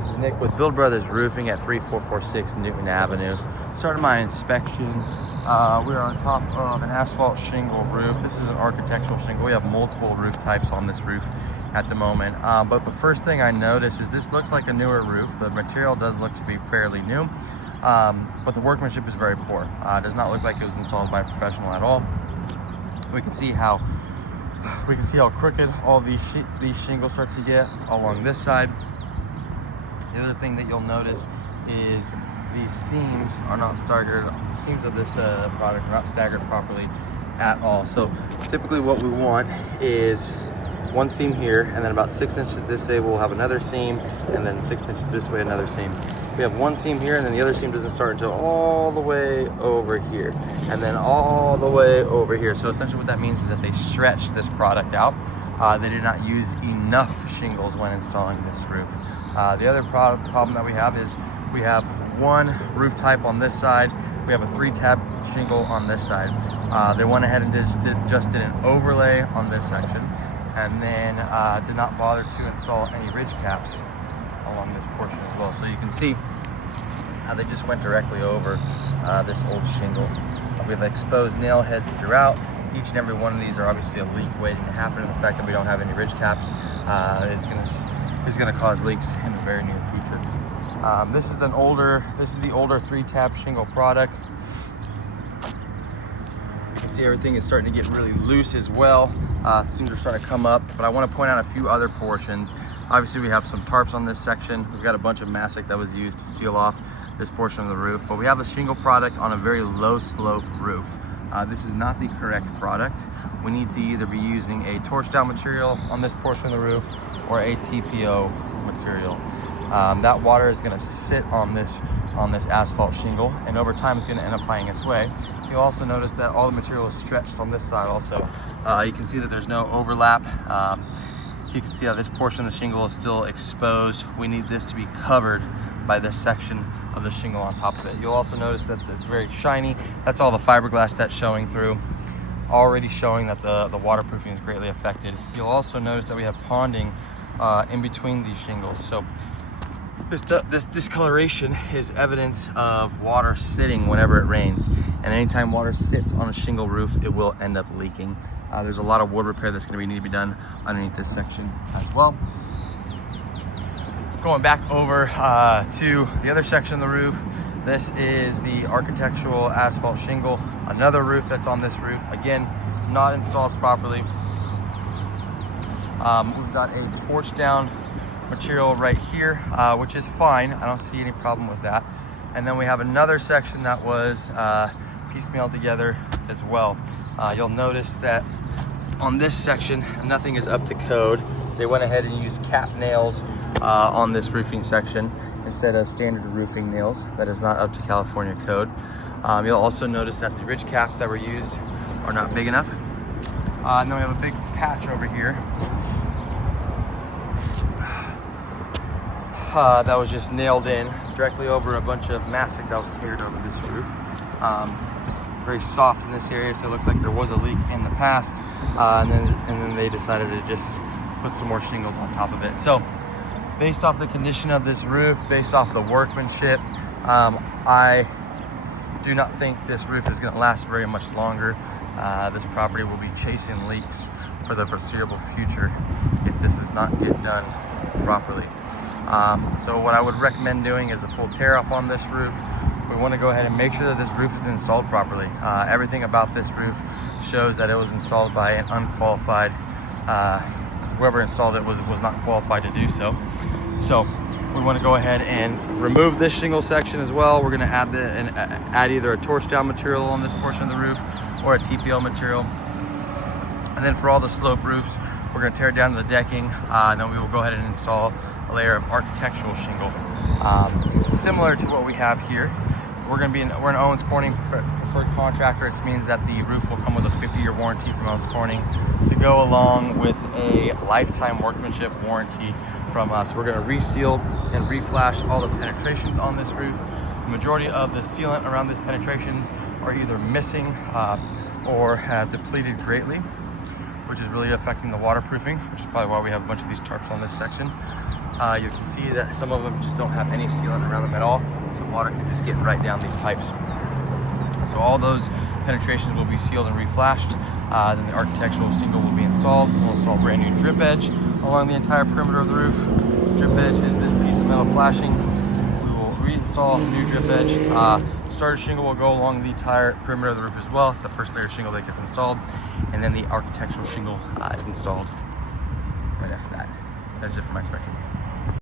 This is Nick with Build Brothers Roofing at 3446 Newton Avenue. Started my inspection. We are on top of an asphalt shingle roof. This is an architectural shingle. We have multiple roof types on this roof at the moment. But the first thing I noticed is this looks like a newer roof. The material does look to be fairly new, but the workmanship is very poor. It does not look like it was installed by a professional at all. We can see how crooked all these shingles start to get along this side. The other thing that you'll notice is these seams are not staggered. The seams of this product are not staggered properly at all. So typically what we want is one seam here, and then about 6 inches this way we'll have another seam, and then 6 inches this way another seam. We have one seam here, and then the other seam doesn't start until all the way over here, and then all the way over here. So essentially what that means is that they stretched this product out. They did not use enough shingles when installing this roof. The other problem that we have is we have one roof type on this side. We have a 3-tab shingle on this side. They went ahead and just did an overlay on this section, and then did not bother to install any ridge caps along this portion as well. So you can see how they just went directly over this old shingle. We have exposed nail heads throughout. Each and every one of these are obviously a leak waiting to happen, and the fact that we don't have any ridge caps is going to cause leaks in the very near future. This is the older 3-tab shingle product. You can see everything is starting to get really loose as well. Seams are starting to come up, but I want to point out a few other portions. Obviously we have some tarps on this section. We've got a bunch of mastic that was used to seal off this portion of the roof, but we have a shingle product on a very low slope roof. This is not the correct product. We need to either be using a torch down material on this portion of the roof or a TPO material. That water is going to sit on this asphalt shingle, and over time it's going to end up finding its way. You'll also notice that all the material is stretched on this side also. You can see that there's no overlap. You can see how this portion of the shingle is still exposed. We need this to be covered by this section of the shingle on top of it. You'll also notice that it's very shiny. That's all the fiberglass that's showing through, already showing that the waterproofing is greatly affected. You'll also notice that we have ponding in between these shingles. So this discoloration is evidence of water sitting whenever it rains, and anytime water sits on a shingle roof, it will end up leaking. There's a lot of wood repair that's going to need to be done underneath this section as well. Going back over to the other section of the roof, this is the architectural asphalt shingle, another roof that's on this roof, again not installed properly. We've got a torch down material right here, which is fine. I don't see any problem with that. And then we have another section that was piecemealed together as well. You'll notice that on this section, nothing is up to code. They went ahead and used cap nails on this roofing section instead of standard roofing nails. That is not up to California code. You'll also notice that the ridge caps that were used are not big enough. And then we have a big patch over here that was just nailed in directly over a bunch of mastic that was smeared over this roof. Very soft in this area, so it looks like there was a leak in the past, and then they decided to just put some more shingles on top of it. So based off the condition of this roof, based off the workmanship, I do not think this roof is going to last very much longer. This property will be chasing leaks for the foreseeable future if this does not get done properly. So what I would recommend doing is a full tear off on this roof. We want to go ahead and make sure that this roof is installed properly. Everything about this roof shows that it was installed by an unqualified, whoever installed it was not qualified to do so. So we want to go ahead and remove this shingle section as well. We're going to add either a torch down material on this portion of the roof or a TPO material. And then for all the slope roofs, we're going to tear it down to the decking, and then we will go ahead and install a layer of architectural shingle. Similar to what we have here, we're an Owens Corning preferred contractor. It means that the roof will come with a 50-year warranty from Owens Corning to go along with a lifetime workmanship warranty from us. We're going to reseal and reflash all the penetrations on this roof. The majority of the sealant around these penetrations are either missing or have depleted greatly, which is really affecting the waterproofing, which is probably why we have a bunch of these tarps on this section. You can see that some of them just don't have any sealant around them at all, so water can just get right down these pipes. So all those penetrations will be sealed and reflashed. Then the architectural shingle will be installed. We'll install a brand new drip edge along the entire perimeter of the roof. Drip edge is this piece of metal flashing. We will reinstall a new drip edge. Starter shingle will go along the entire perimeter of the roof as well. It's the first layer shingle that gets installed. And then the architectural shingle is installed right after that. That's it for my inspection.